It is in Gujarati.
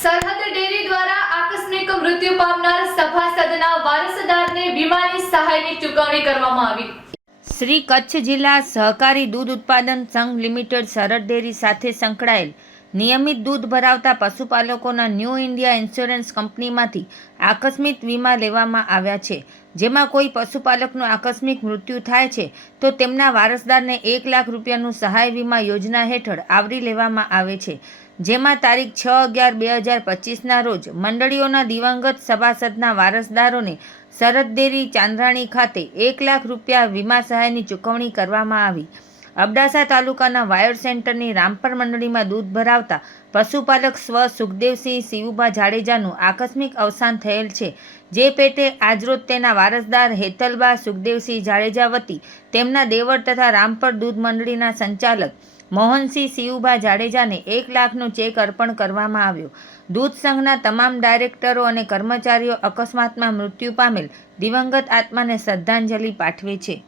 સરહદ ડેરી દ્વારા આકસ્મિક મૃત્યુ પામનાર સભાસદના વારસદારને વીમાની સહાયની ચૂકવણી કરવામાં આવી. શ્રી કચ્છ જિલ્લા સહકારી દૂધ ઉત્પાદન સંઘ લિમિટેડ સરહદ ડેરી સાથે સંકળાયેલ નિયમિત દૂધ ભરાવતા પશુપાલકોના ન્યૂ ઇન્ડિયા ઇન્સ્યોરન્સ કંપનીમાંથી આકસ્મિક વીમા લેવામાં આવ્યા છે. જેમાં કોઈ પશુપાલકનું આકસ્મિક મૃત્યુ થાય છે, તો તેમના વારસદારને એક લાખ રૂપિયાનું સહાય વીમા યોજના હેઠળ આવરી લેવામાં આવે છે. જેમાં તારીખ છ અગિયાર બે હજાર પચીસના રોજ મંડળીઓના દિવંગત સભાસદના વારસદારોને સરહદ ડેરી ચાંદ્રાણી ખાતે એક લાખ રૂપિયા વીમા સહાયની ચૂકવણી કરવામાં આવી. અબડાસા તાલુકાના વાયર સેન્ટરની રામપર મંડળીમાં દૂધ ભરાવતા પશુપાલક સ્વ સુખદેવસિંહ શિવુભા જાડેજાનું આકસ્મિક અવસાન થયેલ છે. જે પેટે આજરોજ તેના વારસદાર હેતલબા સુખદેવસિંહ જાડેજા વતી તેમના દેવર તથા રામપર દૂધ મંડળીના સંચાલક મોહનસિંહ શિવુભા જાડેજાને એક લાખનો ચેક અર્પણ કરવામાં આવ્યો. દૂધ સંઘના તમામ ડાયરેક્ટરો અને કર્મચારીઓ અકસ્માતમાં મૃત્યુ પામેલ, દિવંગત આત્માને શ્રદ્ધાંજલિ પાઠવે છે.